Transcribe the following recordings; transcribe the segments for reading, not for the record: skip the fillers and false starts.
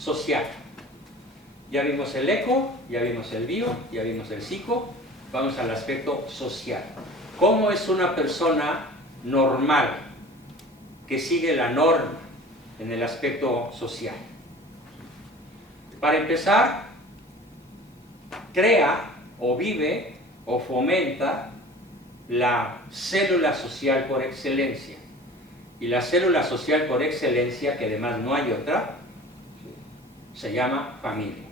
social. Ya vimos el eco, ya vimos el bio, ya vimos el psico, vamos al aspecto social. ¿Cómo es una persona normal que sigue la norma en el aspecto social? Para empezar, crea o vive o fomenta la célula social por excelencia. Y la célula social por excelencia, que además no hay otra, se llama familia.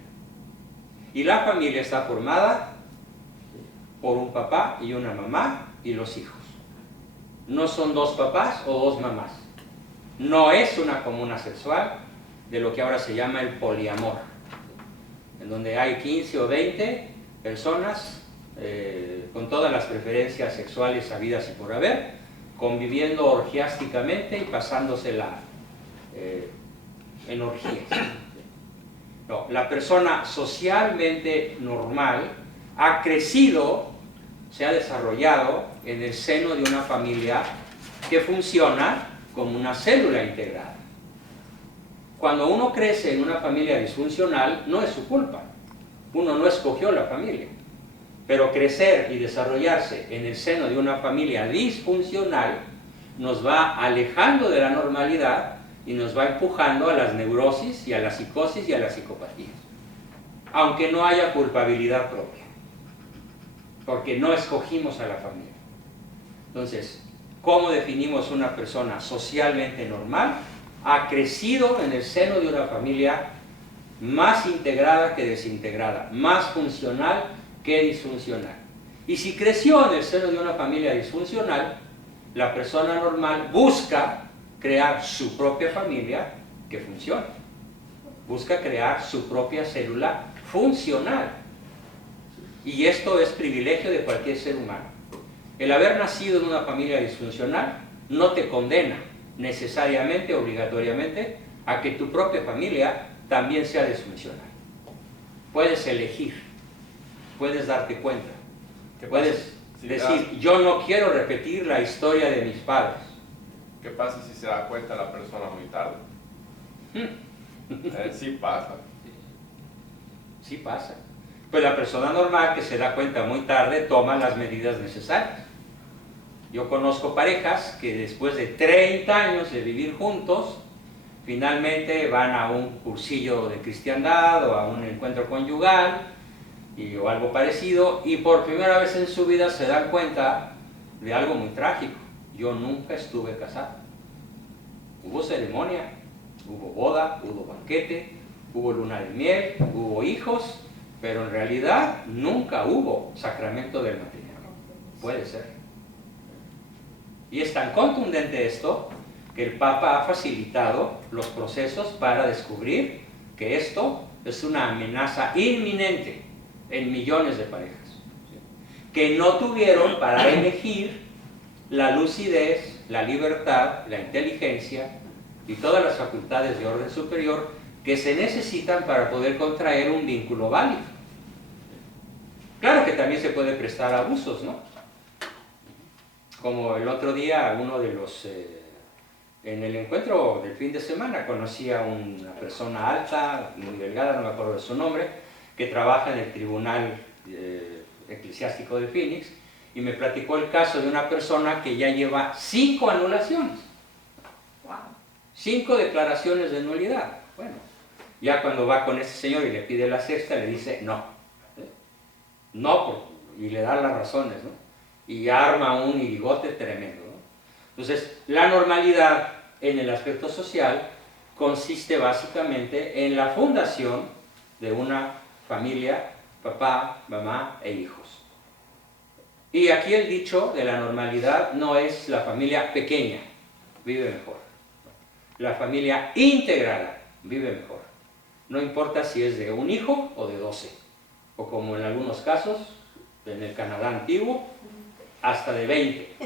Y la familia está formada por un papá y una mamá y los hijos. No son dos papás o dos mamás. No es una comuna sexual de lo que ahora se llama el poliamor, en donde hay 15 o 20 personas con todas las preferencias sexuales habidas y por haber, conviviendo orgiásticamente y pasándosela en orgías. No, la persona socialmente normal ha crecido, se ha desarrollado en el seno de una familia que funciona como una célula integrada. Cuando uno crece en una familia disfuncional, no es su culpa. Uno no escogió la familia. Pero crecer y desarrollarse en el seno de una familia disfuncional nos va alejando de la normalidad y nos va empujando a las neurosis y a la psicosis y a las psicopatías. Aunque no haya culpabilidad propia. Porque no escogimos a la familia. Entonces, ¿cómo definimos una persona socialmente normal? Ha crecido en el seno de una familia más integrada que desintegrada, más funcional que disfuncional. Y si creció en el seno de una familia disfuncional, la persona normal busca crear su propia familia que funcione. Busca crear su propia célula funcional. Y esto es privilegio de cualquier ser humano. El haber nacido en una familia disfuncional no te condena necesariamente, obligatoriamente, a que tu propia familia también sea disfuncional. Puedes elegir, puedes darte cuenta, puedes decir, yo no quiero repetir la historia de mis padres. ¿Qué pasa si se da cuenta la persona muy tarde? Sí pasa. Sí pasa. Pues la persona normal que se da cuenta muy tarde toma las medidas necesarias. Yo conozco parejas que después de 30 años de vivir juntos, finalmente van a un cursillo de cristiandad o a un encuentro conyugal o algo parecido, y por primera vez en su vida se dan cuenta de algo muy trágico. Yo nunca estuve casado. Hubo ceremonia, hubo boda, hubo banquete, hubo luna de miel, hubo hijos, pero en realidad nunca hubo sacramento del matrimonio. Puede ser. Y es tan contundente esto que el Papa ha facilitado los procesos para descubrir que esto es una amenaza inminente en millones de parejas que no tuvieron para elegir la lucidez, la libertad, la inteligencia y todas las facultades de orden superior que se necesitan para poder contraer un vínculo válido. Claro que también se puede prestar a abusos, ¿no? Como el otro día, uno de los... en el encuentro del fin de semana conocí a una persona alta, muy delgada, no me acuerdo de su nombre, que trabaja en el Tribunal Eclesiástico de Phoenix, y me platicó el caso de una persona que ya lleva 5 anulaciones. 5 declaraciones de nulidad. Bueno, ya cuando va con ese señor y le pide la sexta, le dice no. No, y le da las razones, ¿no? Y arma un irigote tremendo, ¿no? Entonces, la normalidad en el aspecto social consiste básicamente en la fundación de una familia, papá, mamá e hijos. Y aquí el dicho de la normalidad no es la familia pequeña, vive mejor. La familia integrada vive mejor. No importa si es de un hijo o de 12, o como en algunos casos, en el Canadá antiguo, hasta de 20.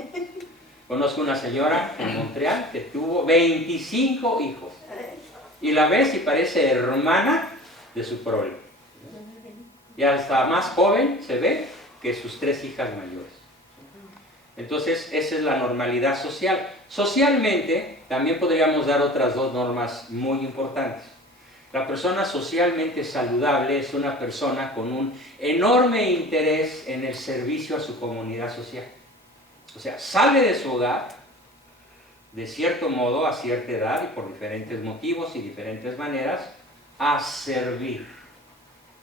Conozco una señora en Montreal que tuvo 25 hijos. Y la ves y parece hermana de su prole. Y hasta más joven se ve que sus 3 hijas mayores. Entonces, esa es la normalidad social. Socialmente, también podríamos dar otras 2 normas muy importantes. La persona socialmente saludable es una persona con un enorme interés en el servicio a su comunidad social. O sea, sale de su hogar, de cierto modo, a cierta edad y por diferentes motivos y diferentes maneras, a servir.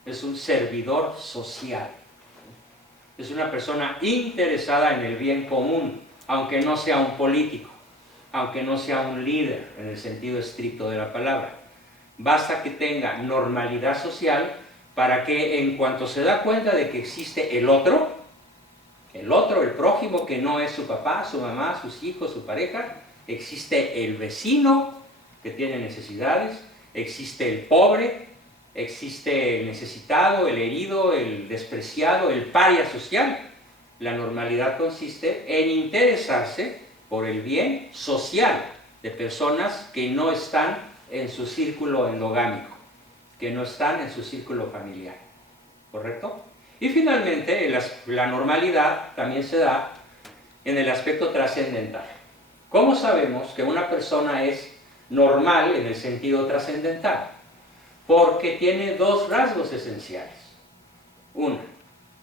Es un servidor social. Es una persona interesada en el bien común, aunque no sea un político, aunque no sea un líder en el sentido estricto de la palabra. Basta que tenga normalidad social para que en cuanto se da cuenta de que existe el otro, el prójimo que no es su papá, su mamá, sus hijos, su pareja, existe el vecino que tiene necesidades, existe el pobre, existe el necesitado, el herido, el despreciado, el paria social. La normalidad consiste en interesarse por el bien social de personas que no están en su círculo endogámico, que no están en su círculo familiar, ¿correcto? Y finalmente, la normalidad también se da en el aspecto trascendental. ¿Cómo sabemos que una persona es normal en el sentido trascendental? Porque tiene dos rasgos esenciales. Uno,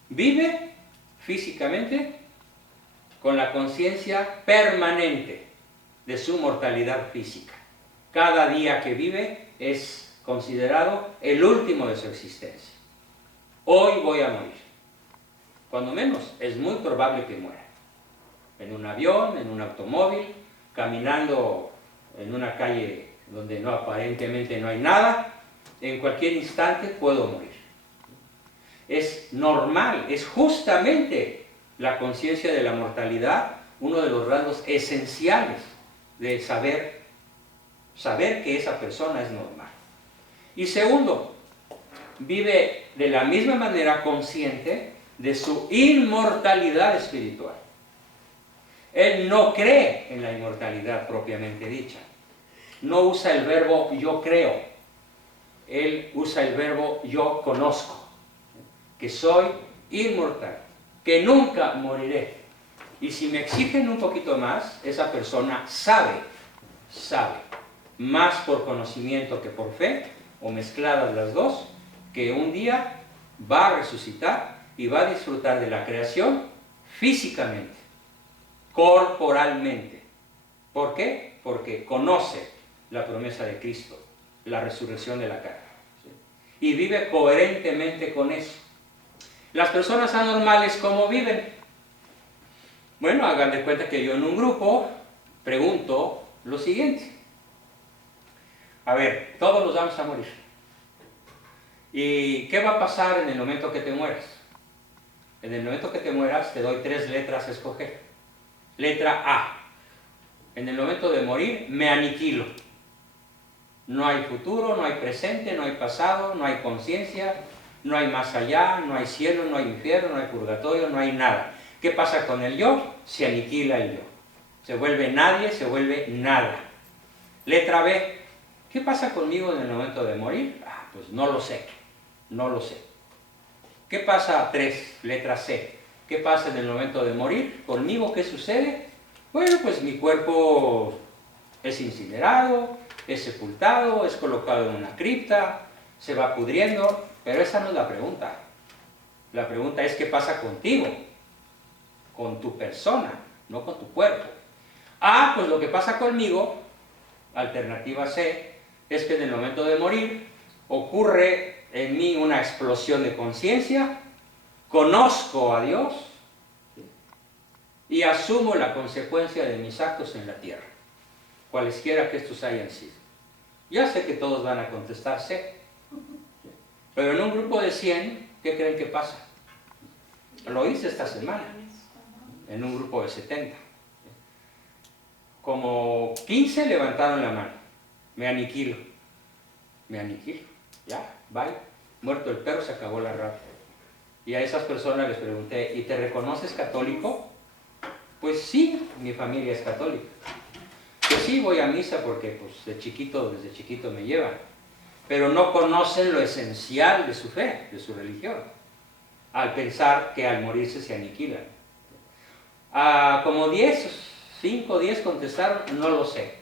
vive físicamente con la conciencia permanente de su mortalidad física. Cada día que vive es considerado el último de su existencia. Hoy voy a morir. Cuando menos, es muy probable que muera. En un avión, en un automóvil, caminando en una calle donde aparentemente no hay nada, en cualquier instante puedo morir. Es normal, es justamente la conciencia de la mortalidad uno de los rasgos esenciales de saber que esa persona es normal. Y segundo, vive de la misma manera consciente de su inmortalidad espiritual. Él no cree en la inmortalidad propiamente dicha. No usa el verbo yo creo. Él usa el verbo yo conozco. Que soy inmortal. Que nunca moriré. Y si me exigen un poquito más, esa persona sabe, más por conocimiento que por fe, o mezcladas las dos, que un día va a resucitar y va a disfrutar de la creación físicamente, corporalmente. ¿Por qué? Porque conoce la promesa de Cristo, la resurrección de la carne, ¿sí? Y vive coherentemente con eso. Las personas anormales, ¿cómo viven? Bueno, hagan de cuenta que yo en un grupo pregunto lo siguiente. A ver, todos nos vamos a morir. ¿Y qué va a pasar en el momento que te mueras? En el momento que te mueras te doy 3 letras a escoger. Letra A. En el momento de morir me aniquilo. No hay futuro, no hay presente, no hay pasado, no hay conciencia, no hay más allá, no hay cielo, no hay infierno, no hay purgatorio, no hay nada. ¿Qué pasa con el yo? Se aniquila el yo. Se vuelve nadie, se vuelve nada. Letra B. ¿Qué pasa conmigo en el momento de morir? Pues no lo sé. No lo sé. ¿Qué pasa? 3, letra C. ¿Qué pasa en el momento de morir? ¿Conmigo qué sucede? Bueno, pues mi cuerpo es incinerado, es sepultado, es colocado en una cripta, se va pudriendo, pero esa no es la pregunta. La pregunta es ¿qué pasa contigo? Con tu persona, no con tu cuerpo. Pues lo que pasa conmigo, alternativa C, es que en el momento de morir ocurre en mí una explosión de conciencia, conozco a Dios y asumo la consecuencia de mis actos en la tierra, cualesquiera que estos hayan sido. Ya sé que todos van a contestar sí, pero en un grupo de 100, ¿qué creen que pasa? Lo hice esta semana, en un grupo de 70. Como 15 levantaron la mano, me aniquilo, ya, bye, muerto el perro, se acabó la rata. Y a esas personas les pregunté, ¿y te reconoces católico? Pues sí, mi familia es católica. Pues sí, voy a misa porque pues, desde chiquito me llevan. Pero no conocen lo esencial de su fe, de su religión, al pensar que al morirse se aniquilan. Como 5 o 10 contestaron, no lo sé.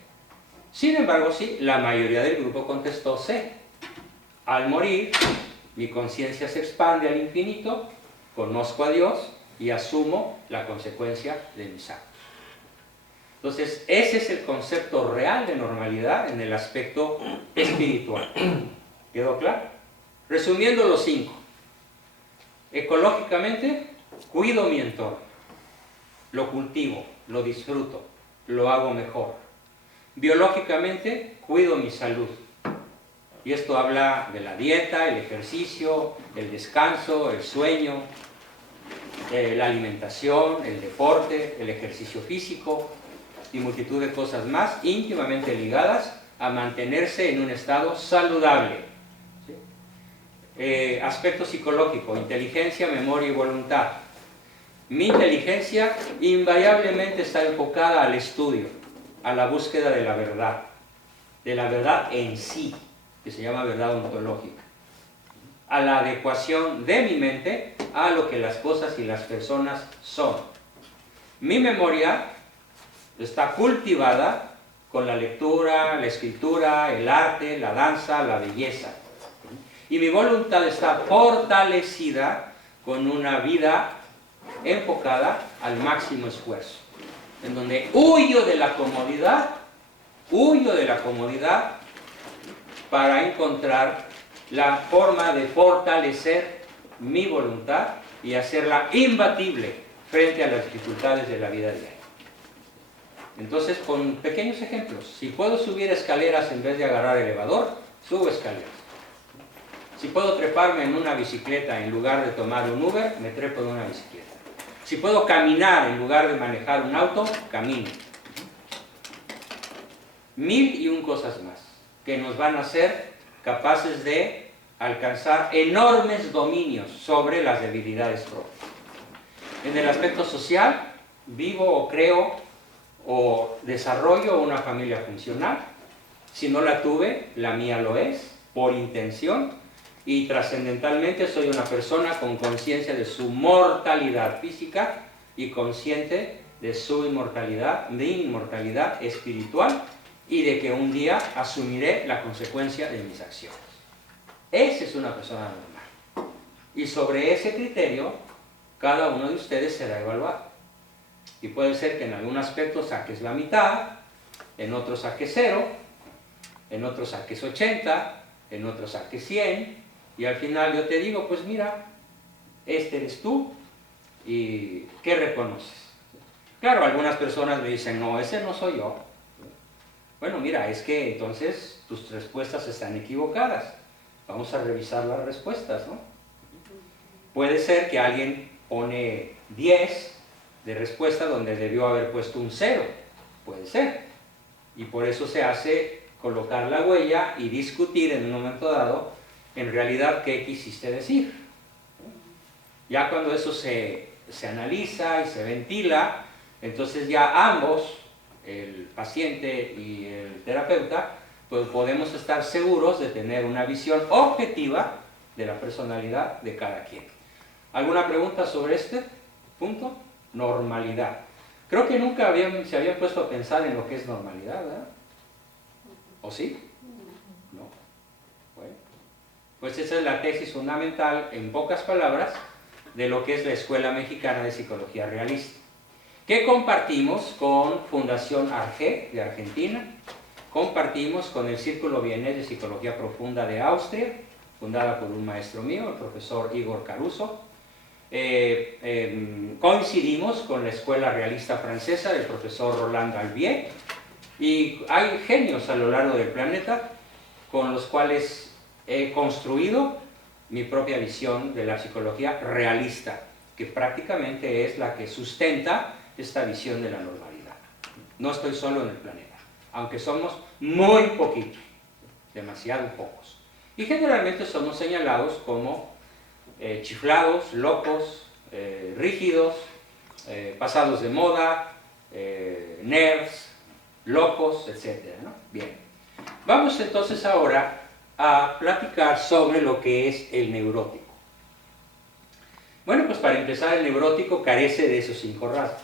Sin embargo, sí, la mayoría del grupo contestó sí. Al morir, mi conciencia se expande al infinito, conozco a Dios y asumo la consecuencia de mis actos. Entonces, ese es el concepto real de normalidad en el aspecto espiritual. ¿Quedó claro? Resumiendo los 5. Ecológicamente, cuido mi entorno. Lo cultivo, lo disfruto, lo hago mejor. Biológicamente, cuido mi salud. Y esto habla de la dieta, el ejercicio, el descanso, el sueño, la alimentación, el deporte, el ejercicio físico y multitud de cosas más íntimamente ligadas a mantenerse en un estado saludable. ¿Sí? Aspecto psicológico, inteligencia, memoria y voluntad. Mi inteligencia invariablemente está enfocada al estudio, a la búsqueda de la verdad en sí, que se llama verdad ontológica, a la adecuación de mi mente a lo que las cosas y las personas son. Mi memoria está cultivada con la lectura, la escritura, el arte, la danza, la belleza. Y mi voluntad está fortalecida con una vida enfocada al máximo esfuerzo, en donde huyo de la comodidad para encontrar la forma de fortalecer mi voluntad y hacerla imbatible frente a las dificultades de la vida diaria. Entonces, con pequeños ejemplos, si puedo subir escaleras en vez de agarrar elevador, subo escaleras. Si puedo treparme en una bicicleta en lugar de tomar un Uber, me trepo en una bicicleta. Si puedo caminar en lugar de manejar un auto, camino. 1001 cosas más que nos van a hacer capaces de alcanzar enormes dominios sobre las debilidades propias. En el aspecto social, vivo o creo o desarrollo una familia funcional. Si no la tuve, la mía lo es, por intención, y trascendentalmente soy una persona con conciencia de su mortalidad física y consciente de su inmortalidad, de inmortalidad espiritual, y de que un día asumiré la consecuencia de mis acciones. Esa es una persona normal. Y sobre ese criterio, cada uno de ustedes será evaluado. Y puede ser que en algún aspecto saques la mitad, en otro saques 0, en otro saques 80, en otro saques 100, y al final yo te digo, pues mira, este eres tú, y ¿qué reconoces? Claro, algunas personas me dicen, no, ese no soy yo. Bueno, mira, es que entonces tus respuestas están equivocadas. Vamos a revisar las respuestas, ¿no? Puede ser que alguien pone 10 de respuesta donde debió haber puesto un 0. Puede ser. Y por eso se hace colocar la huella y discutir en un momento dado, en realidad, qué quisiste decir. Ya cuando eso se analiza y se ventila, entonces ya ambos, el paciente y el terapeuta, pues podemos estar seguros de tener una visión objetiva de la personalidad de cada quien. ¿Alguna pregunta sobre este punto? Normalidad. Creo que nunca se habían puesto a pensar en lo que es normalidad, ¿verdad? ¿O sí? No. Bueno, pues esa es la tesis fundamental, en pocas palabras, de lo que es la Escuela Mexicana de Psicología Realista, que compartimos con Fundación Arge de Argentina, compartimos con el Círculo Vienés de Psicología Profunda de Austria, fundada por un maestro mío, el profesor Igor Caruso. Coincidimos con la Escuela Realista Francesa del profesor Roland Galvier, y hay genios a lo largo del planeta con los cuales he construido mi propia visión de la psicología realista, que prácticamente es la que sustenta esta visión de la normalidad. No estoy solo en el planeta, aunque somos muy poquitos, demasiado pocos. Y generalmente somos señalados como chiflados, locos, rígidos, pasados de moda, nerds, locos, etc., ¿no? Bien. Vamos entonces ahora a platicar sobre lo que es el neurótico. Bueno, pues para empezar, el neurótico carece de esos 5 rasgos,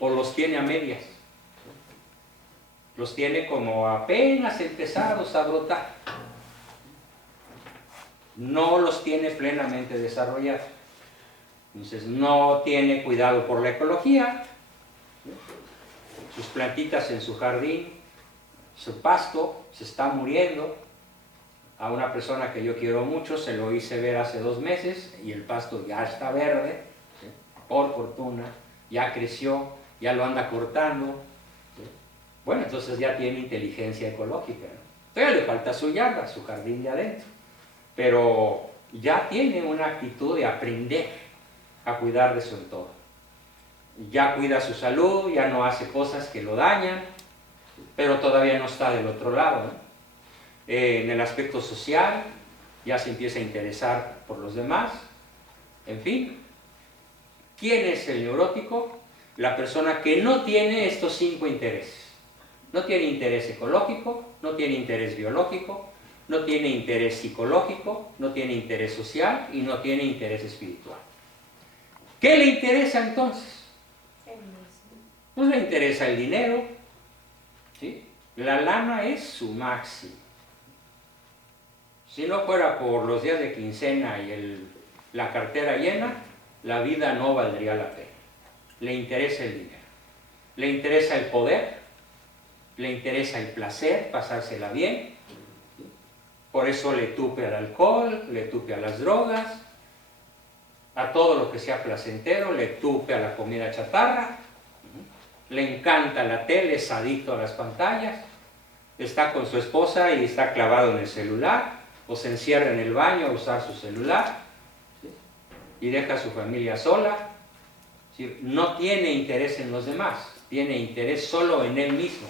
o los tiene a medias, los tiene como apenas empezados a brotar. no los tiene plenamente desarrollados. Entonces no tiene cuidado por la ecología, sus plantitas en su jardín, su pasto se está muriendo. A una persona que yo quiero mucho se lo hice ver hace 2 meses y el pasto ya está verde, ¿sí? Por fortuna, ya creció, ya lo anda cortando, ¿sí? Bueno, entonces ya tiene inteligencia ecológica, ¿no? Todavía le falta su yarda, su jardín de adentro, pero ya tiene una actitud de aprender a cuidar de su entorno. Ya cuida su salud, ya no hace cosas que lo dañan, pero todavía no está del otro lado, ¿no? En el aspecto social, ya se empieza a interesar por los demás. En fin, ¿quién es el neurótico? La persona que no tiene estos 5 intereses. No tiene interés ecológico, no tiene interés biológico, no tiene interés psicológico, no tiene interés social y no tiene interés espiritual. ¿Qué le interesa entonces? Pues le interesa el dinero, ¿sí? La lana es su máximo. Si no fuera por los días de quincena y la cartera llena, la vida no valdría la pena. Le interesa el dinero, le interesa el poder, le interesa el placer, pasársela bien. Por eso le tupe al alcohol, le tupe a las drogas, a todo lo que sea placentero, le tupe a la comida chatarra, le encanta la tele, es adicto a las pantallas, está con su esposa y está clavado en el celular, o se encierra en el baño a usar su celular, ¿sí? Y deja a su familia sola. ¿Sí? No tiene interés en los demás, tiene interés solo en él mismo,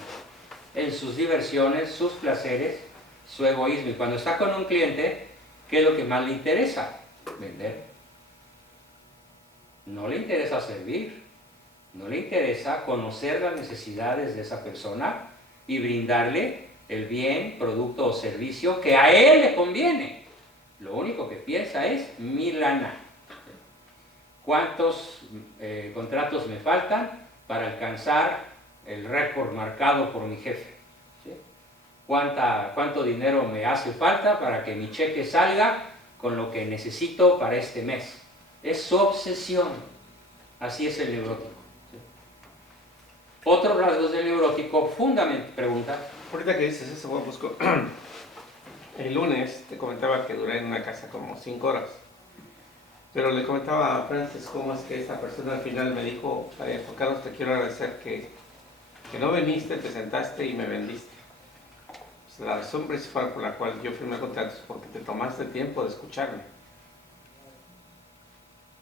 en sus diversiones, sus placeres, su egoísmo. Y cuando está con un cliente, ¿qué es lo que más le interesa? Vender. No le interesa servir, no le interesa conocer las necesidades de esa persona y brindarle el bien, producto o servicio que a él le conviene. Lo único que piensa es mi lana. ¿Cuántos contratos me faltan para alcanzar el récord marcado por mi jefe? ¿Sí? ¿Cuánto dinero me hace falta para que mi cheque salga con lo que necesito para este mes? Es su obsesión. Así es el neurótico. ¿Sí? Otros rasgos del neurótico, fundamental, pregunta. Ahorita que dices eso, Juan Bosco, el lunes te comentaba que duré en una casa como 5 horas. Pero le comentaba a Francis cómo es que esta persona al final me dijo: Juan Carlos, te quiero agradecer que no viniste, te sentaste y me vendiste. Pues la razón principal por la cual yo firmé contrato es porque te tomaste tiempo de escucharme.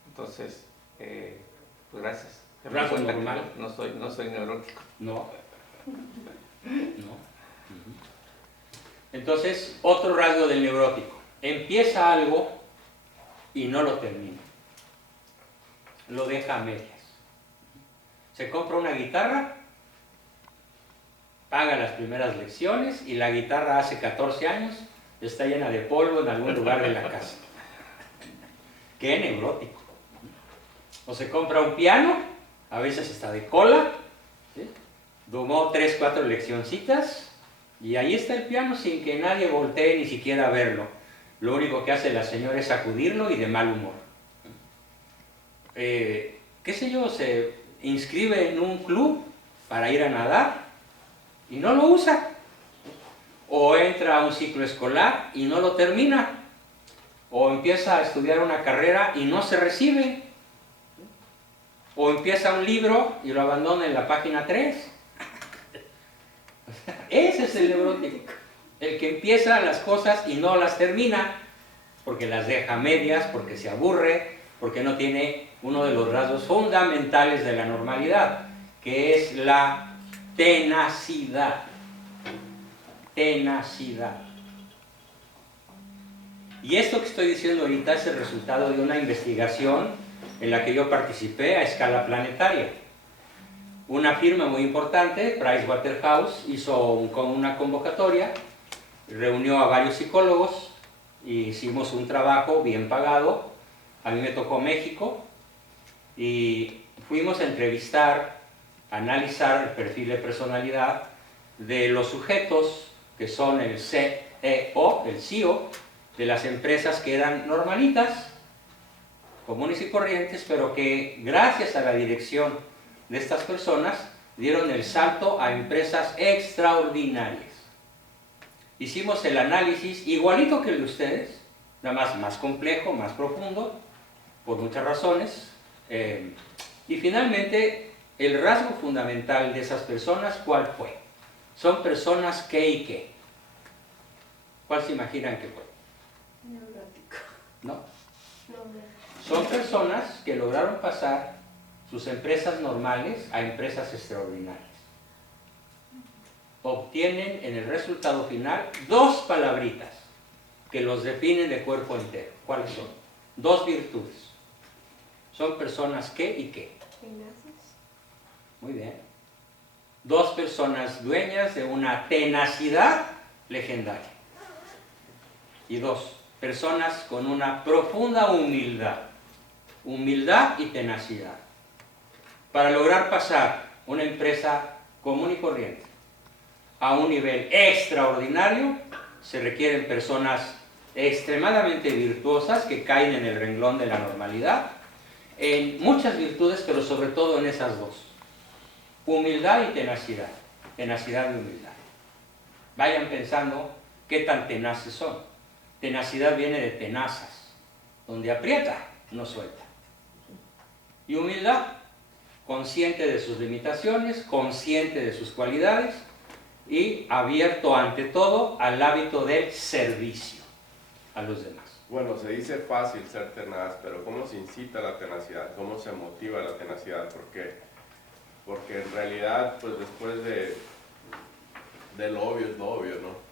Entonces, pues gracias. Rasgo normal. No soy neurótico. No. Entonces, otro rasgo del neurótico. Empieza algo y no lo termina. Lo deja a medias. Se compra una guitarra, paga las primeras lecciones y la guitarra hace 14 años está llena de polvo en algún lugar de la casa. ¡Qué neurótico! O se compra un piano, a veces está de cola, ¿sí? Tomó 3, 4 leccioncitas y ahí está el piano sin que nadie voltee ni siquiera a verlo. Lo único que hace la señora es sacudirlo y de mal humor. ¿Qué sé yo? Se inscribe en un club para ir a nadar y no lo usa. O entra a un ciclo escolar y no lo termina. O empieza a estudiar una carrera y no se recibe. O empieza un libro y lo abandona en la página 3. Ese es el neurótico. El que empieza las cosas y no las termina, porque las deja a medias, porque se aburre, porque no tiene uno de los rasgos fundamentales de la normalidad, que es la tenacidad. Tenacidad. Y esto que estoy diciendo ahorita es el resultado de una investigación en la que yo participé a escala planetaria. Una firma muy importante, Pricewaterhouse, hizo una convocatoria, reunió a varios psicólogos e hicimos un trabajo bien pagado. A mí me tocó México y fuimos a entrevistar, a analizar el perfil de personalidad de los sujetos que son el CEO, de las empresas que eran normalitas, comunes y corrientes, pero que gracias a la dirección de estas personas dieron el salto a empresas extraordinarias. Hicimos el análisis igualito que el de ustedes, nada más complejo, más profundo, por muchas razones, y finalmente el rasgo fundamental de esas personas, ¿cuál fue? Son personas ¿qué y qué? ¿Cuál se imaginan que fue? Neurótico. ¿No? No, Son personas que lograron pasar sus empresas normales a empresas extraordinarias. Obtienen en el resultado final dos palabritas que los definen de cuerpo entero. ¿Cuáles son? Dos virtudes. Son personas ¿qué y qué? tenaces. Muy bien. Dos personas dueñas de una tenacidad legendaria. Y dos, personas con una profunda humildad. Humildad y tenacidad. Para lograr pasar una empresa común y corriente a un nivel extraordinario, se requieren personas extremadamente virtuosas que caen en el renglón de la normalidad, en muchas virtudes, pero sobre todo en esas dos. Humildad y tenacidad. Tenacidad y humildad. Vayan pensando qué tan tenaces son. Tenacidad viene de tenazas, donde aprieta, no suelta. Y humildad, consciente de sus limitaciones, consciente de sus cualidades y abierto ante todo al hábito del servicio a los demás. Bueno, se dice fácil ser tenaz, pero ¿cómo se incita la tenacidad? ¿Cómo se motiva la tenacidad? Porque en realidad, pues después de lo obvio es lo obvio, ¿no?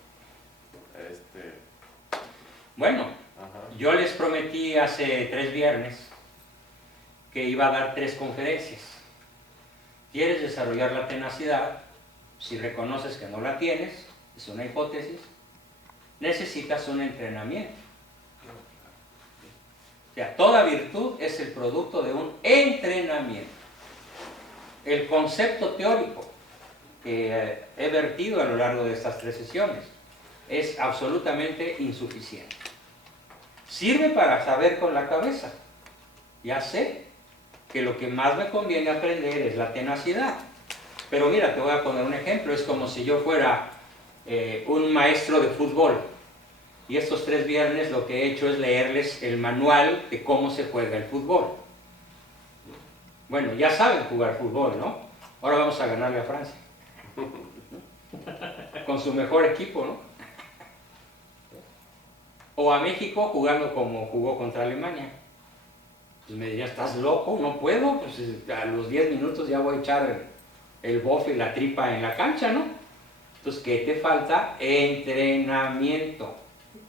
Bueno, Ajá. yo les prometí hace 3 viernes que iba a dar 3 conferencias. ¿Quieres desarrollar la tenacidad? Si reconoces que no la tienes, es una hipótesis, necesitas un entrenamiento. O sea, toda virtud es el producto de un entrenamiento. El concepto teórico que he vertido a lo largo de estas 3 sesiones es absolutamente insuficiente. Sirve para saber con la cabeza. Ya sé que lo que más me conviene aprender es la tenacidad. Pero mira, te voy a poner un ejemplo. Es como si yo fuera un maestro de fútbol. Y estos 3 viernes lo que he hecho es leerles el manual de cómo se juega el fútbol. Bueno, ya saben jugar fútbol, ¿no? Ahora vamos a ganarle a Francia. Con su mejor equipo, ¿no? O a México jugando como jugó contra Alemania. Pues me diría, ¿estás loco? No puedo. Pues a los 10 minutos ya voy a echar el bofe y la tripa en la cancha, ¿no? Entonces, ¿qué te falta? Entrenamiento.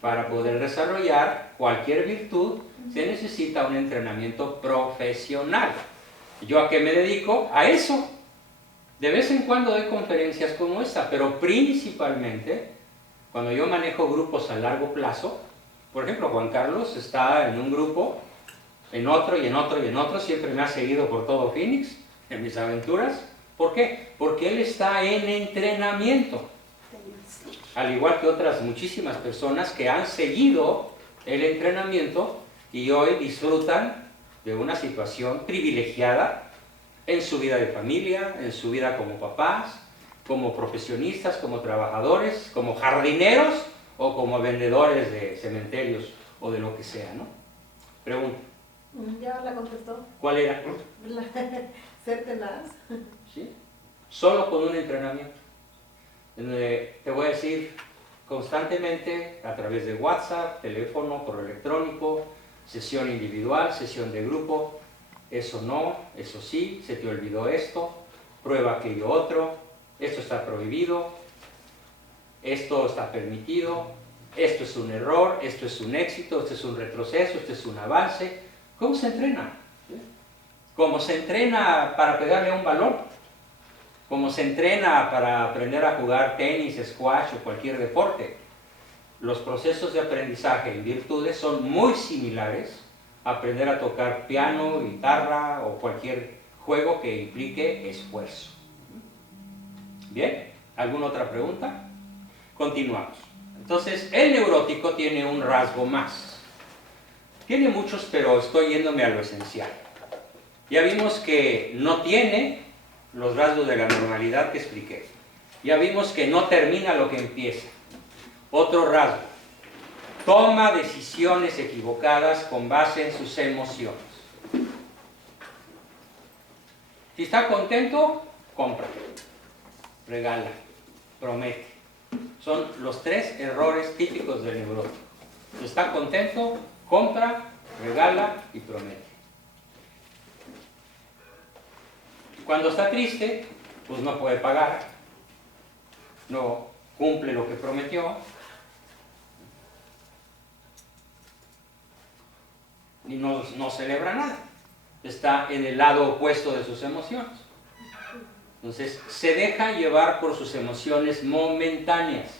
Para poder desarrollar cualquier virtud se necesita un entrenamiento profesional. ¿Yo a qué me dedico? A eso. De vez en cuando doy conferencias como esta, pero principalmente cuando yo manejo grupos a largo plazo. Por ejemplo, Juan Carlos está en un grupo, en otro y en otro y en otro, siempre me ha seguido por todo Phoenix, en mis aventuras. ¿Por qué? Porque él está en entrenamiento. Al igual que otras muchísimas personas que han seguido el entrenamiento y hoy disfrutan de una situación privilegiada en su vida de familia, en su vida como papás, como profesionistas, como trabajadores, como jardineros o como vendedores de cementerios o de lo que sea, ¿no? Pregunta. Ya la contestó. ¿Cuál era? Ser tenaz. ¿Sí? Solo con un entrenamiento. Te voy a decir constantemente a través de WhatsApp, teléfono, correo electrónico, sesión individual, sesión de grupo, eso no, eso sí, se te olvidó esto, prueba aquello otro, esto está prohibido, esto está permitido, esto es un error, esto es un éxito, esto es un retroceso, esto es un avance. ¿Cómo se entrena? ¿Cómo se entrena para pegarle a un balón? Como se entrena para aprender a jugar tenis, squash o cualquier deporte. Los procesos de aprendizaje en virtudes son muy similares a aprender a tocar piano, guitarra o cualquier juego que implique esfuerzo. ¿Bien? ¿Alguna otra pregunta? Continuamos. Entonces, el neurótico tiene un rasgo más. Tiene muchos, pero estoy yéndome a lo esencial. Ya vimos que no tiene los rasgos de la normalidad que expliqué. Ya vimos que no termina lo que empieza. Otro rasgo. Toma decisiones equivocadas con base en sus emociones. Si está contento, compra, regala, promete. Son los 3 errores típicos del neurótico. Si está contento, compra, regala y promete. Cuando está triste, pues no puede pagar, no cumple lo que prometió, y no celebra nada. Está en el lado opuesto de sus emociones. Entonces, se deja llevar por sus emociones momentáneas.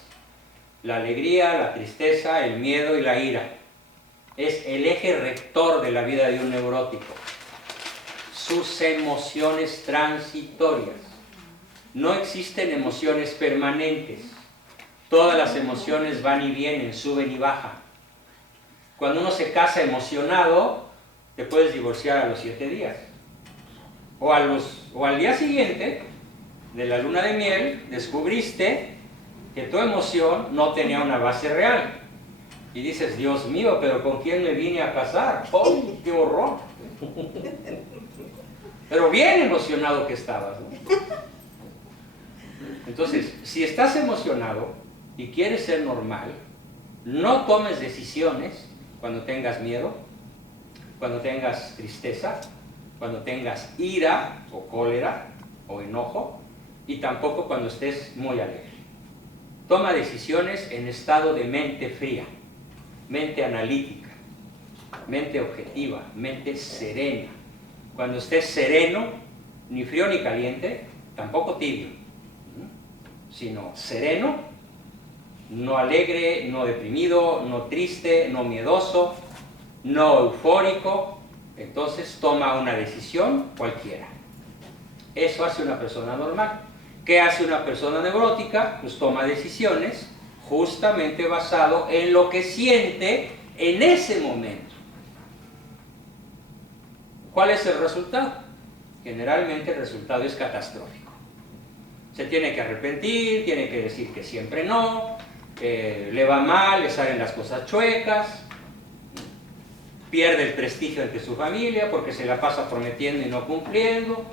La alegría, la tristeza, el miedo y la ira. Es el eje rector de la vida de un neurótico. Sus emociones transitorias. No existen emociones permanentes. Todas las emociones van y vienen, suben y bajan. Cuando uno se casa emocionado, te puedes divorciar a los 7 días. O al día siguiente de la luna de miel, descubriste que tu emoción no tenía una base real. Y dices, Dios mío, pero ¿con quién me vine a casar? ¡Oh, qué horror! Pero bien emocionado que estabas, ¿no? Entonces, si estás emocionado y quieres ser normal, no tomes decisiones cuando tengas miedo, cuando tengas tristeza, cuando tengas ira o cólera o enojo, y tampoco cuando estés muy alegre. Toma decisiones en estado de mente fría, mente analítica, mente objetiva, mente serena. Cuando estés sereno, ni frío ni caliente, tampoco tibio, sino sereno, no alegre, no deprimido, no triste, no miedoso, no eufórico, entonces toma una decisión cualquiera. Eso hace una persona normal. ¿Qué hace una persona neurótica? Pues toma decisiones justamente basado en lo que siente en ese momento. ¿Cuál es el resultado? Generalmente el resultado es catastrófico. Se tiene que arrepentir, tiene que decir que siempre no, le va mal, le salen las cosas chuecas, pierde el prestigio entre su familia porque se la pasa prometiendo y no cumpliendo.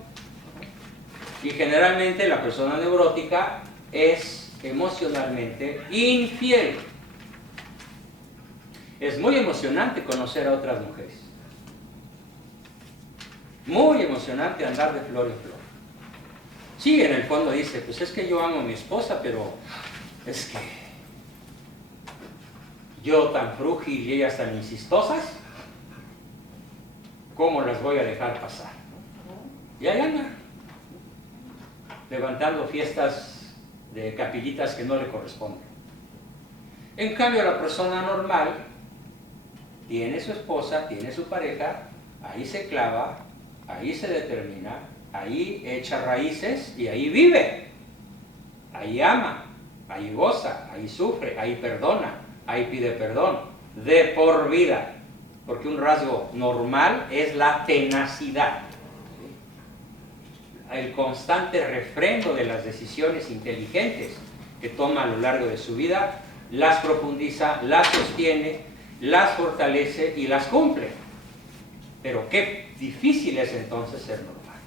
Y generalmente la persona neurótica es emocionalmente infiel. Es muy emocionante conocer a otras mujeres. Muy emocionante andar de flor en flor. Sí, en el fondo dice, pues es que yo amo a mi esposa, pero es que yo tan frúgil y ellas tan insistosas, ¿cómo las voy a dejar pasar? Y ahí anda, levantando fiestas de capillitas que no le corresponden. En cambio, la persona normal tiene su esposa, tiene su pareja, ahí se clava, ahí se determina, ahí echa raíces y ahí vive. Ahí ama, ahí goza, ahí sufre, ahí perdona, ahí pide perdón, de por vida. Porque un rasgo normal es la tenacidad. El constante refrendo de las decisiones inteligentes que toma a lo largo de su vida, las profundiza, las sostiene, las fortalece y las cumple. Pero qué difícil es entonces ser normal.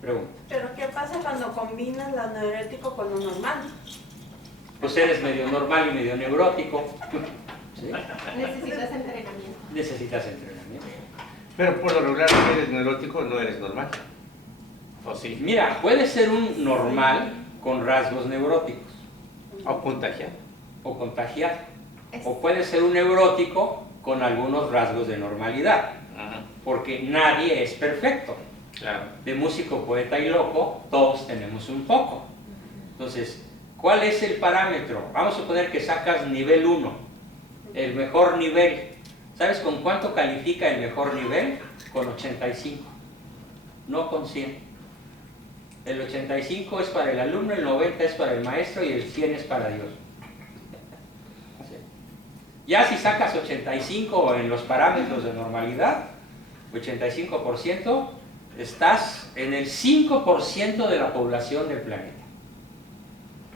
Pregunta. ¿Pero qué pasa cuando combinas lo neurótico con lo normal? Pues eres medio normal y medio neurótico. ¿Sí? Necesitas entrenamiento. Necesitas entrenamiento. Pero por lo regular, si eres neurótico, no eres normal. ¿O sí? Mira, puede ser un normal con rasgos neuróticos. O contagiado. O contagiado. O puede ser un neurótico con algunos rasgos de normalidad. Ajá. Porque nadie es perfecto. Claro. De músico, poeta y loco, todos tenemos un poco. Entonces, ¿cuál es el parámetro? Vamos a suponer que sacas nivel 1, el mejor nivel. ¿Sabes con cuánto califica el mejor nivel? Con 85, no con 100. El 85 es para el alumno, el 90 es para el maestro y el 100 es para Dios. Ya si sacas 85 en los parámetros de normalidad, 85%, estás en el 5% de la población del planeta.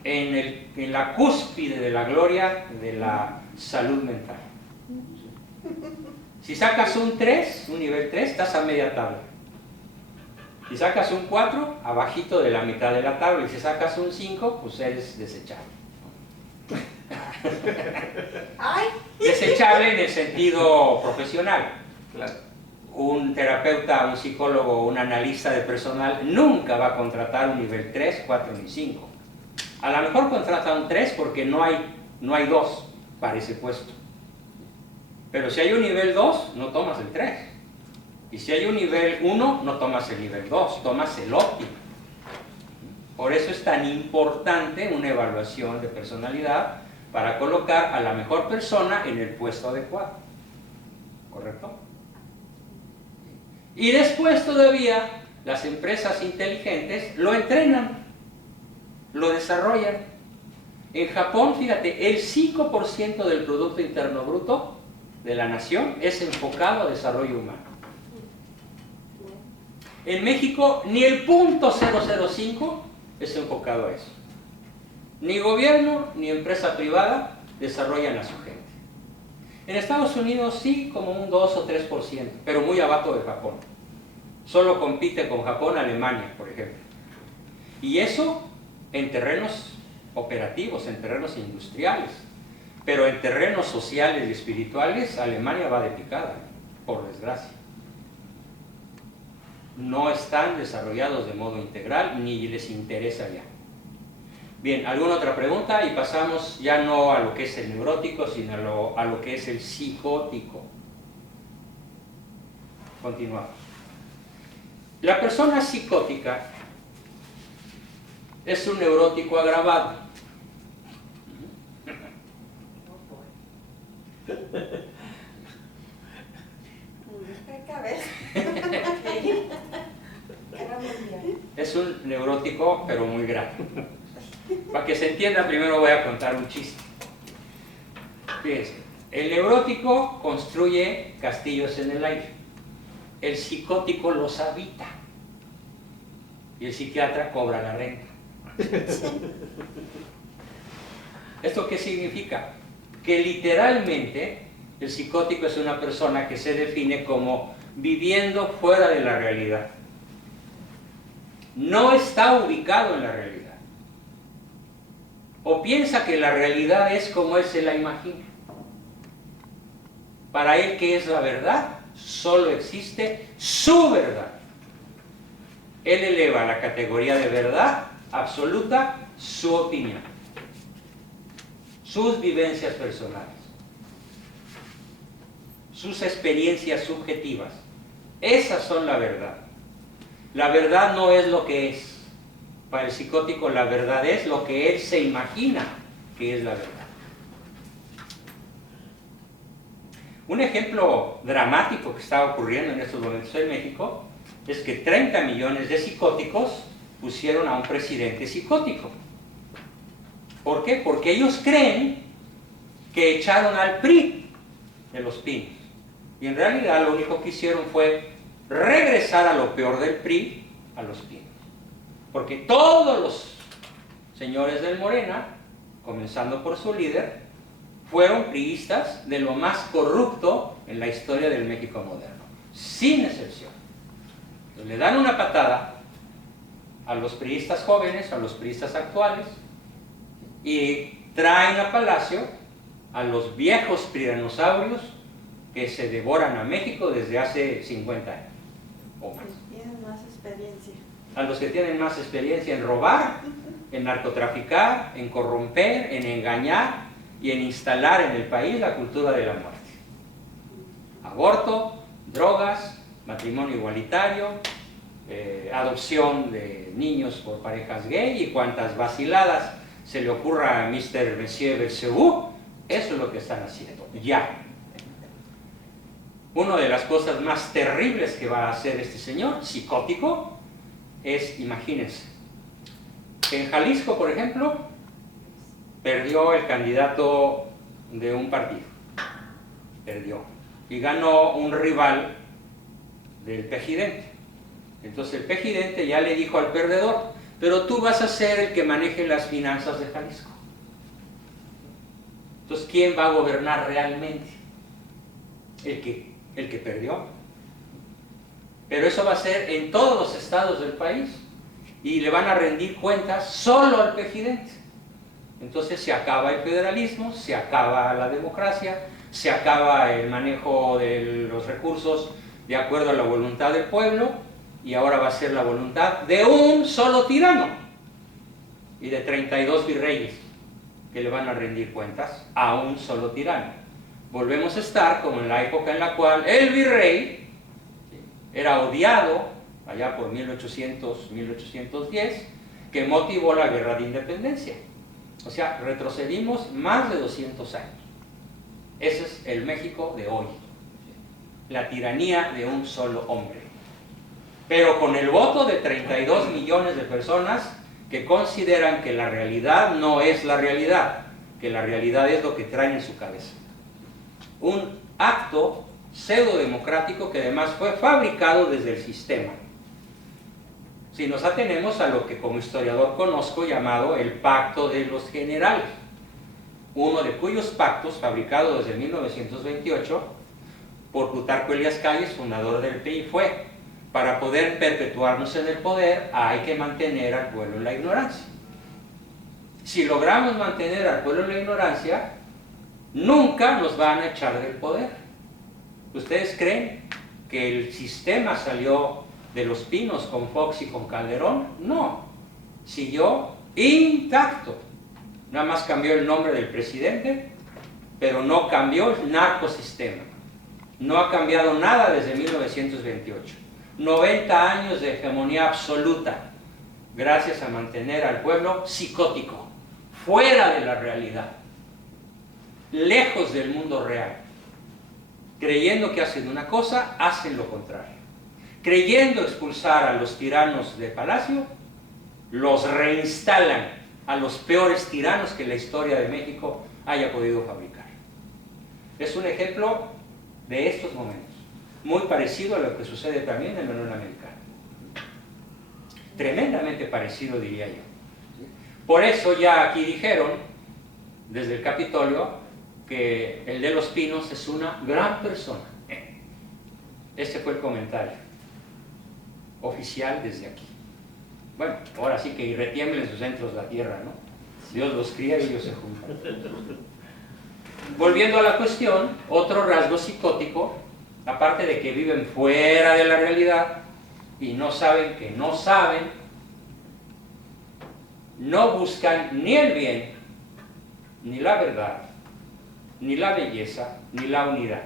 En la cúspide de la gloria de la salud mental. Si sacas un 3, un nivel 3, estás a media tabla. Si sacas un 4, abajito de la mitad de la tabla. Y si sacas un 5, pues eres desechable. ¡Ay! Desechable en el sentido profesional. Claro. Un terapeuta, un psicólogo, un analista de personal nunca va a contratar un nivel 3, 4 ni 5. A lo mejor contrata un 3 porque no hay 2 para ese puesto. Pero si hay un nivel 2, no tomas el 3. Y si hay un nivel 1, no tomas el nivel 2, tomas el óptimo. Por eso es tan importante una evaluación de personalidad para colocar a la mejor persona en el puesto adecuado. ¿Correcto? Y después todavía las empresas inteligentes lo entrenan, lo desarrollan. En Japón, fíjate, el 5% del Producto Interno Bruto de la nación es enfocado a desarrollo humano. En México, ni el 0.005 es enfocado a eso. Ni gobierno ni empresa privada desarrollan a su gente. En Estados Unidos sí, como un 2 o 3%, pero muy abajo de Japón. Solo compite con Japón, Alemania, por ejemplo. Y eso en terrenos operativos, en terrenos industriales. Pero en terrenos sociales y espirituales, Alemania va de picada, por desgracia. No están desarrollados de modo integral, ni les interesa ya. Bien, ¿alguna otra pregunta? Y pasamos ya no a lo que es el neurótico, sino a lo que es el psicótico. Continuamos. La persona psicótica es un neurótico agravado. Es un neurótico, pero muy grave. Para que se entienda, primero voy a contar un chiste. Fíjense, el neurótico construye castillos en el aire. El psicótico los habita. Y el psiquiatra cobra la renta. ¿Esto qué significa? Que literalmente el psicótico es una persona que se define como viviendo fuera de la realidad. No está ubicado en la realidad. O piensa que la realidad es como él se la imagina. Para él, ¿qué es la verdad? Solo existe su verdad. Él eleva a la categoría de verdad absoluta su opinión, sus vivencias personales, sus experiencias subjetivas. Esas son la verdad. La verdad no es lo que es. Para el psicótico la verdad es lo que él se imagina que es la verdad. Un ejemplo dramático que está ocurriendo en estos momentos en México es que 30 millones de psicóticos pusieron a un presidente psicótico. ¿Por qué? Porque ellos creen que echaron al PRI de Los Pinos. Y en realidad lo único que hicieron fue regresar a lo peor del PRI a Los Pinos. Porque todos los señores del Morena, comenzando por su líder, fueron priistas de lo más corrupto en la historia del México moderno, sin excepción. Entonces, le dan una patada a los priistas jóvenes, a los priistas actuales, y traen a Palacio a los viejos piranosaurios que se devoran a México desde hace 50 años o más. Tienen más experiencia. A los que tienen más experiencia en robar, en narcotraficar, en corromper, en engañar y en instalar en el país la cultura de la muerte. Aborto, drogas, matrimonio igualitario, adopción de niños por parejas gay y cuantas vaciladas se le ocurra a Monsieur Belcebú. Eso es lo que están haciendo, ya. Una de las cosas más terribles que va a hacer este señor, psicótico, es, imagínense, en Jalisco, por ejemplo, perdió el candidato de un partido. perdió. Y ganó un rival del pejidente. Entonces el pejidente ya le dijo al perdedor, pero tú vas a ser el que maneje las finanzas de Jalisco. Entonces, ¿quién va a gobernar realmente? El que perdió. Pero eso va a ser en todos los estados del país. Y le van a rendir cuentas solo al pejidente. Entonces se acaba el federalismo, se acaba la democracia, se acaba el manejo de los recursos de acuerdo a la voluntad del pueblo, y ahora va a ser la voluntad de un solo tirano y de 32 virreyes que le van a rendir cuentas a un solo tirano. Volvemos a estar como en la época en la cual el virrey era odiado, allá por 1800, 1810, que motivó la guerra de independencia. O sea, retrocedimos más de 200 años. Ese es el México de hoy. La tiranía de un solo hombre. Pero con el voto de 32 millones de personas que consideran que la realidad no es la realidad, que la realidad es lo que traen en su cabeza. Un acto pseudo-democrático que además fue fabricado desde el sistema. Si nos atenemos a lo que como historiador conozco llamado el Pacto de los Generales, uno de cuyos pactos, fabricado desde 1928 por Plutarco Elías Calles, fundador del PRI, fue: para poder perpetuarnos en el poder hay que mantener al pueblo en la ignorancia. Si logramos mantener al pueblo en la ignorancia, nunca nos van a echar del poder. ¿Ustedes creen que el sistema salió de Los Pinos con Fox y con Calderón? No, siguió intacto. Nada más cambió el nombre del presidente, pero no cambió el narcosistema. No ha cambiado nada desde 1928. 90 años de hegemonía absoluta, gracias a mantener al pueblo psicótico, fuera de la realidad, lejos del mundo real. Creyendo que hacen una cosa, hacen lo contrario. Creyendo expulsar a los tiranos de palacio, los reinstalan a los peores tiranos que la historia de México haya podido fabricar. Es un ejemplo de estos momentos, muy parecido a lo que sucede también en la Unión Americana. Tremendamente parecido, diría yo. Por eso ya aquí dijeron, desde el Capitolio, que el de Los Pinos es una gran persona. Ese fue el comentario oficial desde aquí. Bueno, ahora sí que retiemblen sus centros la tierra, ¿no? Dios los cría y ellos se juntan. Volviendo a la cuestión, otro rasgo psicótico, aparte de que viven fuera de la realidad y no saben que no saben, no buscan ni el bien, ni la verdad, ni la belleza, ni la unidad.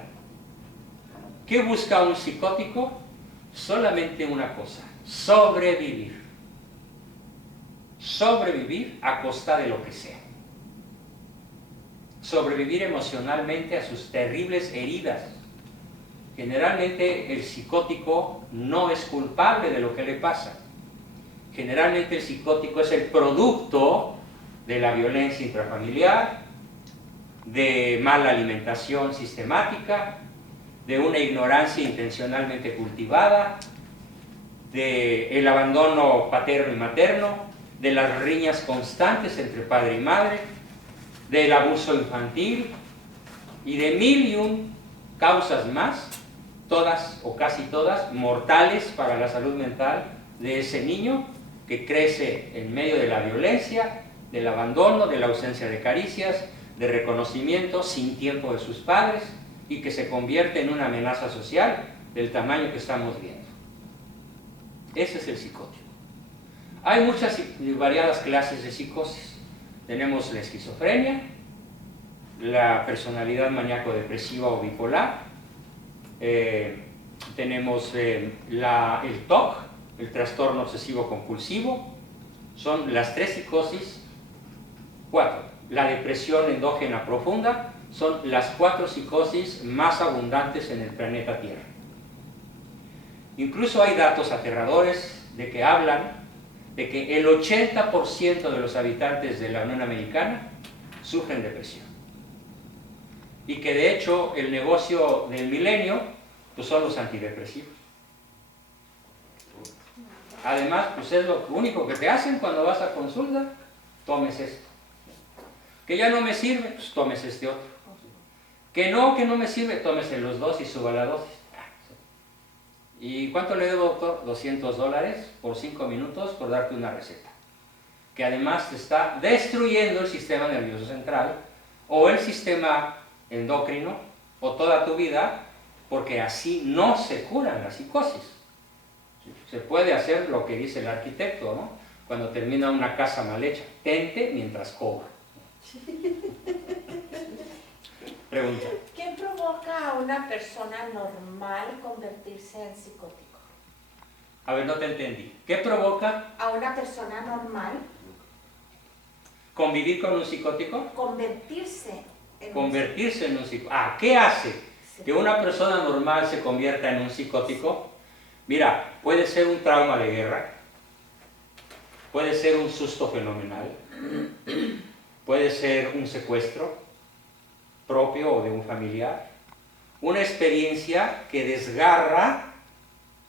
¿Qué busca un psicótico? Solamente una cosa: sobrevivir. Sobrevivir a costa de lo que sea. Sobrevivir emocionalmente a sus terribles heridas. Generalmente el psicótico no es culpable de lo que le pasa. Generalmente el psicótico es el producto de la violencia intrafamiliar, de mala alimentación sistemática, de una ignorancia intencionalmente cultivada, del abandono paterno y materno, de las riñas constantes entre padre y madre, del abuso infantil y de mil y un causas más, todas o casi todas mortales para la salud mental de ese niño que crece en medio de la violencia, del abandono, de la ausencia de caricias, de reconocimiento, sin tiempo de sus padres, y que se convierte en una amenaza social del tamaño que estamos viendo. Ese es el psicótico. Hay muchas y variadas clases de psicosis. Tenemos la esquizofrenia, la personalidad maníaco-depresiva o bipolar, tenemos el TOC, el trastorno obsesivo-compulsivo. Son las tres psicosis, cuatro. La depresión endógena profunda, son las cuatro psicosis más abundantes en el planeta Tierra. Incluso hay datos aterradores de que hablan de que el 80% de los habitantes de la Unión Americana sufren depresión. y que de hecho el negocio del milenio pues son los antidepresivos. Además, pues es lo único que te hacen cuando vas a consulta, tomes esto. Que ya no me sirve, pues tomes este otro. Que no me sirve, tómese los dos y suba la dosis. ¿Y cuánto le debo, doctor? $200 por 5 minutos por darte una receta. Que además te está destruyendo el sistema nervioso central o el sistema endocrino o toda tu vida, porque así no se curan las psicosis. Se puede hacer lo que dice el arquitecto, ¿no? Cuando termina una casa mal hecha, tente mientras cobra. Pregunta. ¿Qué provoca a una persona normal convertirse en psicótico? A ver, no te entendí. ¿Qué provoca A una persona normal convivir con un psicótico? convertirse en Convertirse en un psicótico. Ah, ¿qué hace Sí. que una persona normal se convierta en un psicótico? Mira, puede ser un trauma de guerra, puede ser un susto fenomenal, puede ser un secuestro propio o de un familiar, una experiencia que desgarra,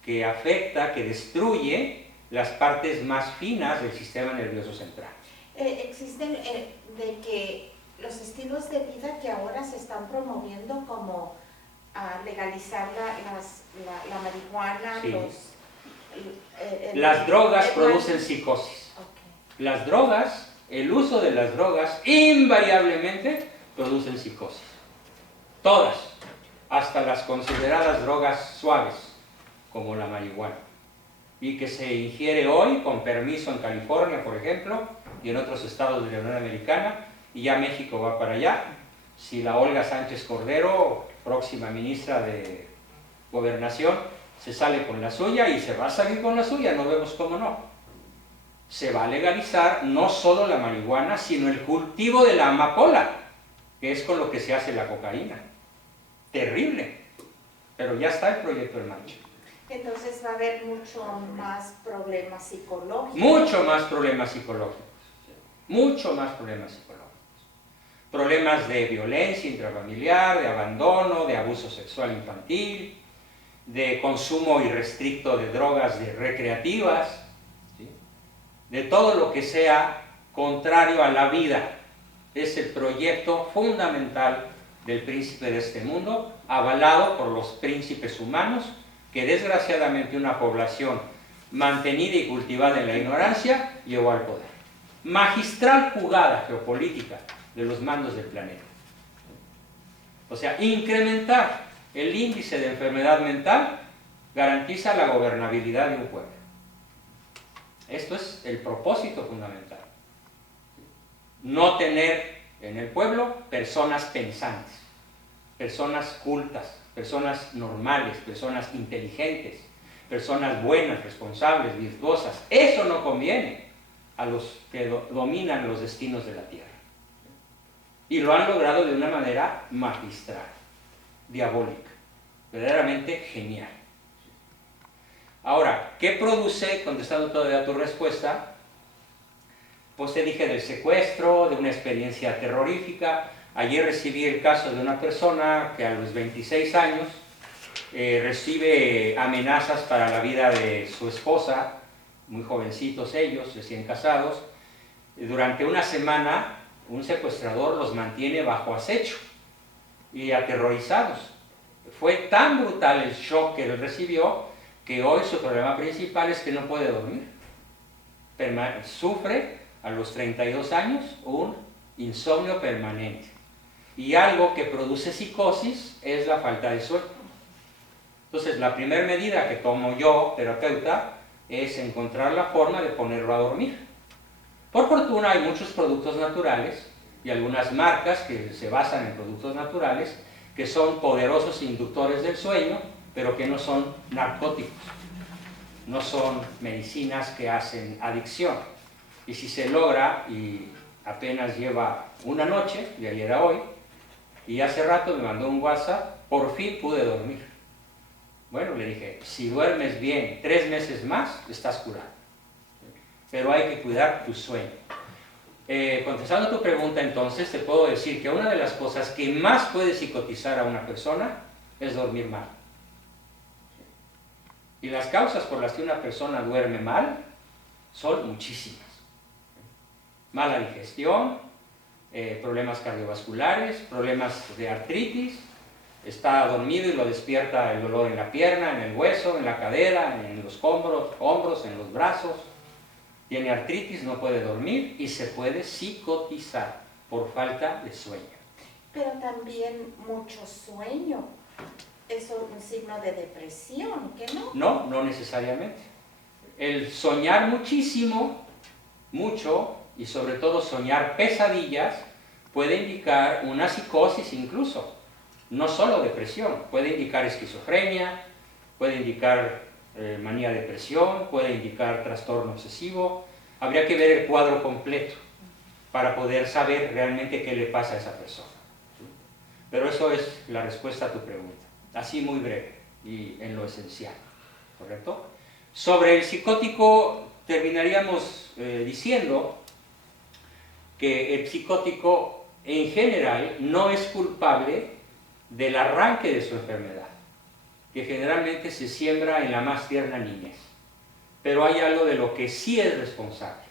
que afecta, que destruye las partes más finas del sistema nervioso central. Existen de que los estilos de vida que ahora se están promoviendo como legalizar la marihuana, Sí. el- Las drogas el- producen psicosis. Ok. Las drogas, el uso de las drogas, invariablemente producen psicosis. Todas, hasta las consideradas drogas suaves, como la marihuana. Y que se ingiere hoy con permiso en California, por ejemplo, y en otros estados de la Unión Americana, y ya México va para allá. Si la Olga Sánchez Cordero, próxima ministra de Gobernación, se sale con la suya y se va a salir con la suya, no vemos cómo no. Se va a legalizar no solo la marihuana, sino el cultivo de la amapola, que es con lo que se hace la cocaína. Terrible, pero ya está el proyecto en marcha. Entonces va a haber mucho más problemas psicológicos. Mucho más problemas psicológicos, mucho más problemas psicológicos. Problemas de violencia intrafamiliar, de abandono, de abuso sexual infantil, de consumo irrestricto de drogas recreativas, ¿sí? De todo lo que sea contrario a la vida. Es el proyecto fundamental del príncipe de este mundo, avalado por los príncipes humanos, que desgraciadamente una población mantenida y cultivada en la ignorancia llevó al poder. Magistral jugada geopolítica de los mandos del planeta. O sea, incrementar el índice de enfermedad mental garantiza la gobernabilidad de un pueblo. Esto es el propósito fundamental. No tener en el pueblo personas pensantes, personas cultas, personas normales, personas inteligentes, personas buenas, responsables, virtuosas. Eso no conviene a los que dominan los destinos de la tierra. Y lo han logrado de una manera magistral, diabólica, verdaderamente genial. Ahora, ¿qué produce, contestando todavía a tu respuesta? Pues te dije del secuestro, de una experiencia terrorífica. Ayer recibí el caso de una persona que a los 26 años recibe amenazas para la vida de su esposa, muy jovencitos ellos, recién casados. Durante una semana, un secuestrador los mantiene bajo acecho y aterrorizados. Fue tan brutal el shock que él recibió que hoy su problema principal es que no puede dormir. Sufre a los 32 años un insomnio permanente. Y algo que produce psicosis es la falta de sueño. Entonces, la primera medida que tomo yo, terapeuta, es encontrar la forma de ponerlo a dormir. Por fortuna hay muchos productos naturales y algunas marcas que se basan en productos naturales que son poderosos inductores del sueño, pero que no son narcóticos, no son medicinas que hacen adicción. Y si se logra, y apenas lleva una noche, de ayer a hoy, y hace rato me mandó un WhatsApp, por fin pude dormir. Bueno, le dije, si duermes bien 3 meses más, estás curado. Pero hay que cuidar tu sueño. Contestando a tu pregunta, entonces, te puedo decir que una de las cosas que más puede psicotizar a una persona es dormir mal. Y las causas por las que una persona duerme mal son muchísimas. Mala digestión, problemas cardiovasculares, problemas de artritis, está dormido y lo despierta el dolor en la pierna, en el hueso, en la cadera, en los hombros, en los brazos. Tiene artritis, no puede dormir y se puede psicotizar por falta de sueño. Pero también mucho sueño es un signo de depresión, ¿qué no? No, no necesariamente. El soñar muchísimo, mucho, y sobre todo soñar pesadillas, puede indicar una psicosis incluso. No solo depresión, puede indicar esquizofrenia, puede indicar manía depresión, puede indicar trastorno obsesivo. Habría que ver el cuadro completo para poder saber realmente qué le pasa a esa persona. Pero eso es la respuesta a tu pregunta, así muy breve y en lo esencial, ¿correcto? Sobre el psicótico terminaríamos diciendo que el psicótico en general no es culpable del arranque de su enfermedad, que generalmente se siembra en la más tierna niñez. Pero hay algo de lo que sí es responsable,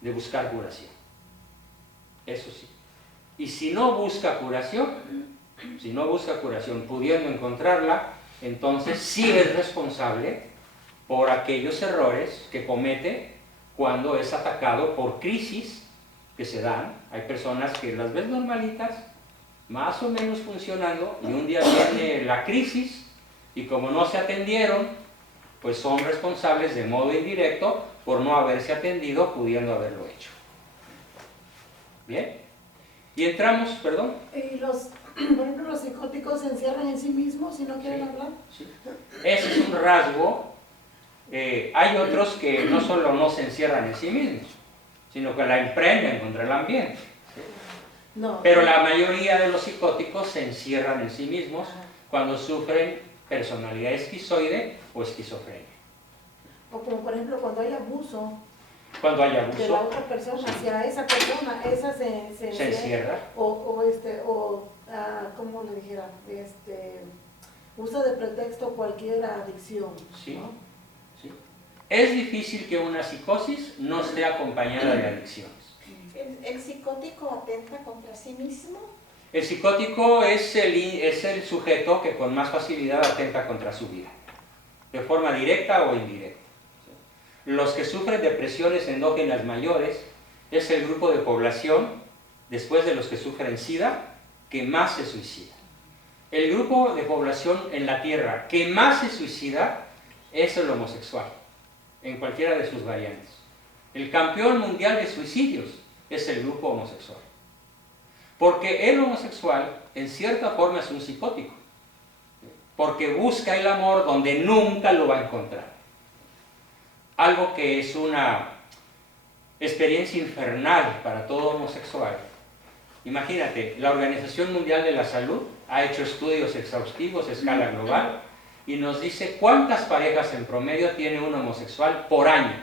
de buscar curación. Eso sí. Y si no busca curación, pudiendo encontrarla, entonces sí es responsable por aquellos errores que comete cuando es atacado por crisis que se dan. Hay personas que las ves normalitas, más o menos funcionando, y un día viene la crisis y como no se atendieron, pues son responsables de modo indirecto por no haberse atendido, pudiendo haberlo hecho. ¿Bien? Y entramos, perdón. ¿Y por ejemplo, los psicóticos se encierran en sí mismos si no quieren hablar? Sí. Ese es un rasgo. Hay otros que no solo no se encierran en sí mismos, sino que la emprenden contra el ambiente. No. Pero la mayoría de los psicóticos se encierran en sí mismos cuando sufren personalidad esquizoide o esquizofrenia. O como por ejemplo cuando hay abuso Cuando hay de la abuso, otra persona hacia esa persona, esa se encierra. ¿Cómo le dijera? Usa de pretexto cualquier adicción. Sí. ¿no? ¿Sí? Es difícil que una psicosis no esté acompañada de adicciones. ¿El psicótico atenta contra sí mismo? El psicótico es el sujeto que con más facilidad atenta contra su vida, de forma directa o indirecta. Los que sufren depresiones endógenas mayores es el grupo de población, después de los que sufren SIDA, que más se suicida. El grupo de población en la Tierra que más se suicida es el homosexual, en cualquiera de sus variantes. El campeón mundial de suicidios es el grupo homosexual. Porque el homosexual, en cierta forma, es un psicótico. Porque busca el amor donde nunca lo va a encontrar. Algo que es una experiencia infernal para todo homosexual. Imagínate, la Organización Mundial de la Salud ha hecho estudios exhaustivos a escala global y nos dice cuántas parejas en promedio tiene un homosexual por año.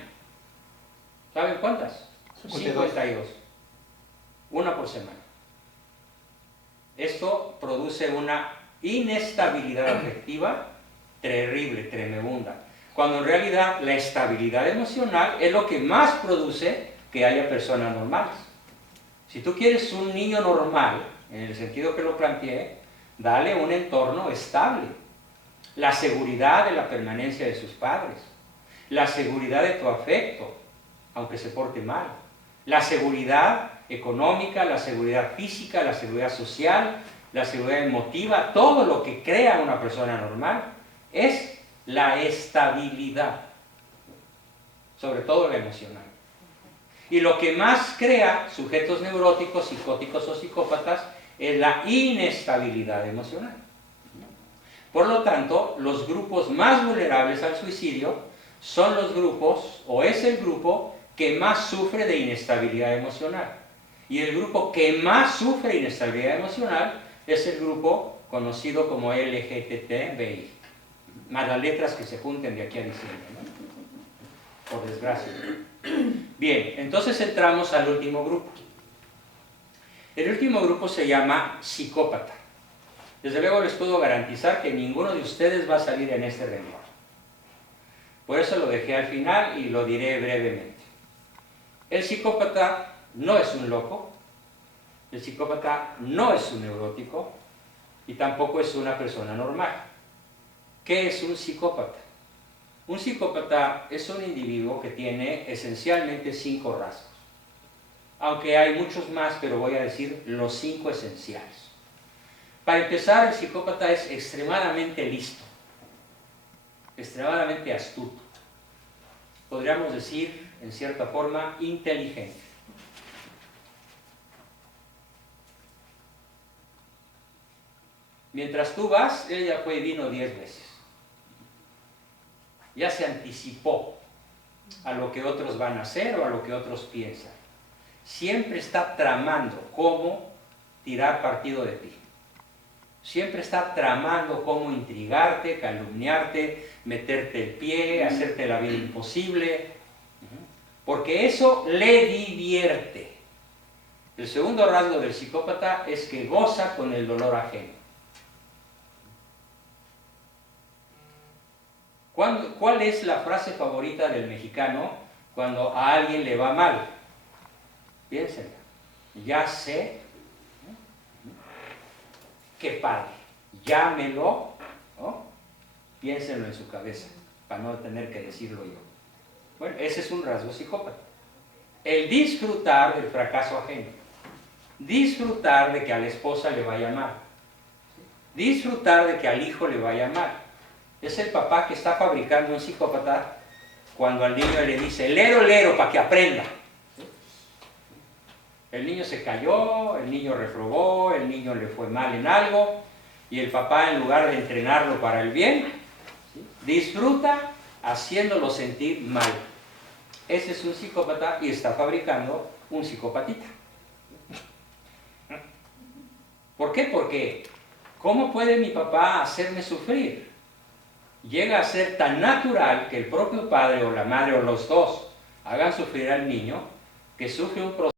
¿Saben cuántas? 52. Una por semana. Esto produce una inestabilidad afectiva terrible, tremenda, cuando en realidad la estabilidad emocional es lo que más produce que haya personas normales. Si tú quieres un niño normal, en el sentido que lo planteé, dale un entorno estable, la seguridad de la permanencia de sus padres, la seguridad de tu afecto, aunque se porte mal, la seguridad económica, la seguridad física, la seguridad social, la seguridad emotiva, todo lo que crea una persona normal es la estabilidad, sobre todo la emocional. Y lo que más crea sujetos neuróticos, psicóticos o psicópatas es la inestabilidad emocional. Por lo tanto, los grupos más vulnerables al suicidio son los grupos, o es el grupo que más sufre de inestabilidad emocional. Y el grupo que más sufre inestabilidad emocional es el grupo conocido como LGTBI. Más las letras que se junten de aquí a diciembre, ¿no? Por desgracia. Bien, entonces entramos al último grupo. El último grupo se llama psicópata. Desde luego les puedo garantizar que ninguno de ustedes va a salir en este renglón. Por eso lo dejé al final y lo diré brevemente. El psicópata no es un loco, el psicópata no es un neurótico y tampoco es una persona normal. ¿Qué es un psicópata? Un psicópata es un individuo que tiene esencialmente 5 rasgos. Aunque hay muchos más, pero voy a decir los 5 esenciales. Para empezar, el psicópata es extremadamente listo, extremadamente astuto. Podríamos decir, en cierta forma, inteligente. Mientras tú vas, él ya fue y vino 10 veces. Ya se anticipó a lo que otros van a hacer o a lo que otros piensan. Siempre está tramando cómo tirar partido de ti. Siempre está tramando cómo intrigarte, calumniarte, meterte el pie, hacerte la vida imposible. Porque eso le divierte. El segundo rasgo del psicópata es que goza con el dolor ajeno. ¿Cuál es la frase favorita del mexicano cuando a alguien le va mal? Piénsenla. Ya sé. Qué padre. Llámelo. ¿No? Piénsenlo en su cabeza, para no tener que decirlo yo. Bueno, ese es un rasgo psicópata. El disfrutar del fracaso ajeno. Disfrutar de que a la esposa le vaya mal. Disfrutar de que al hijo le vaya mal. Es el papá que está fabricando un psicópata cuando al niño le dice, lero, lero, para que aprenda. El niño se cayó, el niño reprobó, el niño le fue mal en algo, y el papá, en lugar de entrenarlo para el bien, disfruta haciéndolo sentir mal. Ese es un psicópata y está fabricando un psicopatita. ¿Por qué? Porque, ¿cómo puede mi papá hacerme sufrir? Llega a ser tan natural que el propio padre o la madre o los dos hagan sufrir al niño, que sufre un proceso